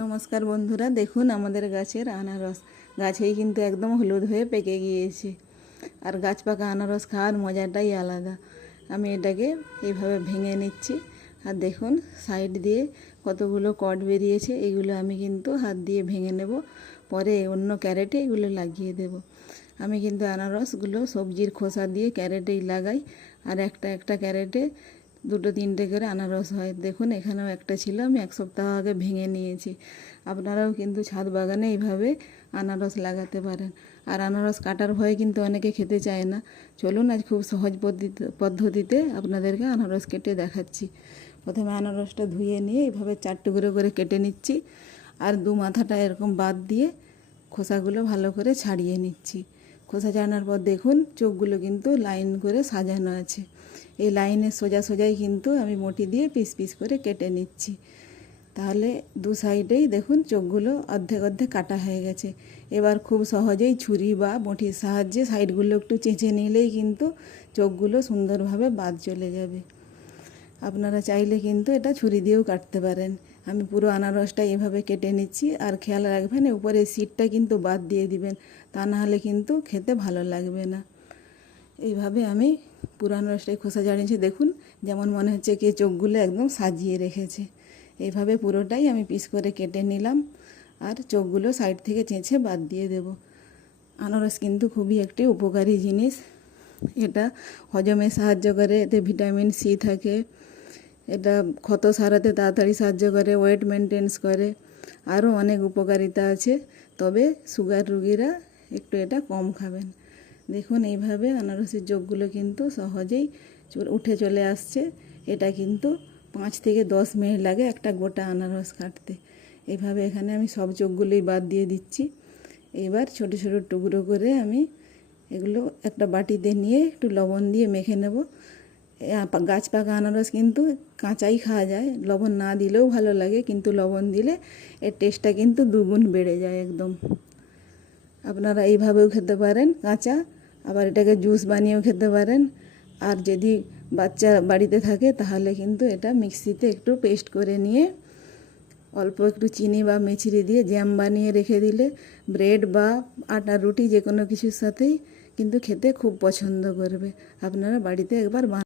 নমস্কার বন্ধুরা, দেখুন আমাদের গাছের আনারস গাছেই কিন্তু একদম হলুদ হয়ে পেকে গিয়েছে। আর গাছ পাকা আনারস খাওয়ার মজাটাই আলাদা। আমি এটাকে এইভাবে ভেঙে নিচ্ছি। আর দেখুন সাইড দিয়ে কতগুলো কট বেরিয়েছে। এগুলো আমি কিন্তু হাত দিয়ে ভেঙে নেব, পরে অন্য ক্যারেটে এগুলো লাগিয়ে দেব। আমি কিন্তু আনারসগুলো সবজির খোসা দিয়ে ক্যারেটেই লাগাই। আর একটা একটা ক্যারেটে দুটো তিনটে করে আনারস হয়। দেখুন এখানেও একটা ছিল, আমি এক সপ্তাহ আগে ভেঙে নিয়েছি। আপনারাও কিন্তু ছাদ বাগানে এইভাবে আনারস লাগাতে পারেন। আর আনারস কাটার ভয়ে কিন্তু অনেকে খেতে চায় না। চলুন আজ খুব সহজ পদ্ধতিতে আপনাদেরকে আনারস কেটে দেখাচ্ছি। প্রথমে আনারসটা ধুয়ে নিয়ে এইভাবে 4 টুকরো করে কেটে নিচ্ছি। আর দু মাথাটা এরকম বাদ দিয়ে খোসাগুলো ভালো করে ছাড়িয়ে নিচ্ছি। খোসা ছাড়ানোর পর দেখুন চোখগুলো কিন্তু লাইন করে সাজানো আছে। এই লাইনের সোজা সোজাই কিন্তু আমি মটি দিয়ে পিস পিস করে কেটে নিচ্ছি। তাহলে দু সাইডেই দেখুন চোখগুলো অর্ধেক অর্ধেক কাটা হয়ে গেছে। এবার খুব সহজেই ছুরি বা বটির সাহায্যে সাইডগুলো একটু চেঁচে নিলেই কিন্তু চোখগুলো সুন্দরভাবে বাদ চলে যাবে। আপনারা চাইলে কিন্তু এটা ছুরি দিয়েও কাটতে পারেন। আমি পুরো আনারসটা এভাবে কেটে নিচ্ছি। আর খেয়াল রাখবেন উপরে সিটটা কিন্তু বাদ দিয়ে দিবেন, তা না হলে কিন্তু খেতে ভালো লাগবে না। এইভাবে আমি পুরো আনারসটাই খোসা ছাড়িয়েছি। দেখুন যেমন মনে হচ্ছে কি চোখগুলো একদম সাজিয়ে রেখেছে। এইভাবে পুরোটাই আমি পিস করে কেটে নিলাম। আর চোখগুলো সাইড থেকে চেঁচে বাদ দিয়ে দেব। আনারস কিন্তু খুবই একটি উপকারী জিনিস। এটা হজমে সাহায্য করে, এতে ভিটামিন সি থাকে। এটা ক্ষত সারাতে তাড়াতাড়ি সাহায্য করে, ওয়েট মেনটেন্স করে, আরও অনেক উপকারিতা আছে। তবে সুগার রুগীরা একটু এটা কম খাবেন। দেখুন এইভাবে আনারসের চোখগুলো কিন্তু সহজেই উঠে চলে আসছে। এটা কিন্তু 5 থেকে 10 মিনিট লাগে একটা গোটা আনারস কাটতে। এইভাবে এখানে আমি সব চোখগুলোই বাদ দিয়ে দিচ্ছি। এবার ছোট ছোট টুকরো করে আমি এগুলো একটা বাটিতে নিয়ে একটু লবণ দিয়ে মেখে নেব। গাছ পাকা আনারস কিন্তু কাঁচাই খাওয়া যায়, লবণ না দিলেও ভালো লাগে, কিন্তু লবণ দিলে এর টেস্টটা কিন্তু দুগুণ বেড়ে যায় একদম। আপনারা এইভাবেও খেতে পারেন কাঁচা, আবার এটাকে জুস বানিয়েও খেতে পারেন। আর যদি বাচ্চা বাড়িতে থাকে তাহলে কিন্তু এটা মিক্সিতে একটু পেস্ট করে নিয়ে অল্প একটু চিনি বা মিছরি দিয়ে জ্যাম বানিয়ে রেখে দিলে ব্রেড বা আটার রুটি যে কোনো কিছুর সাথেই কিন্তু খেতে খুব পছন্দ করবে। আপনারা বাড়িতে একবার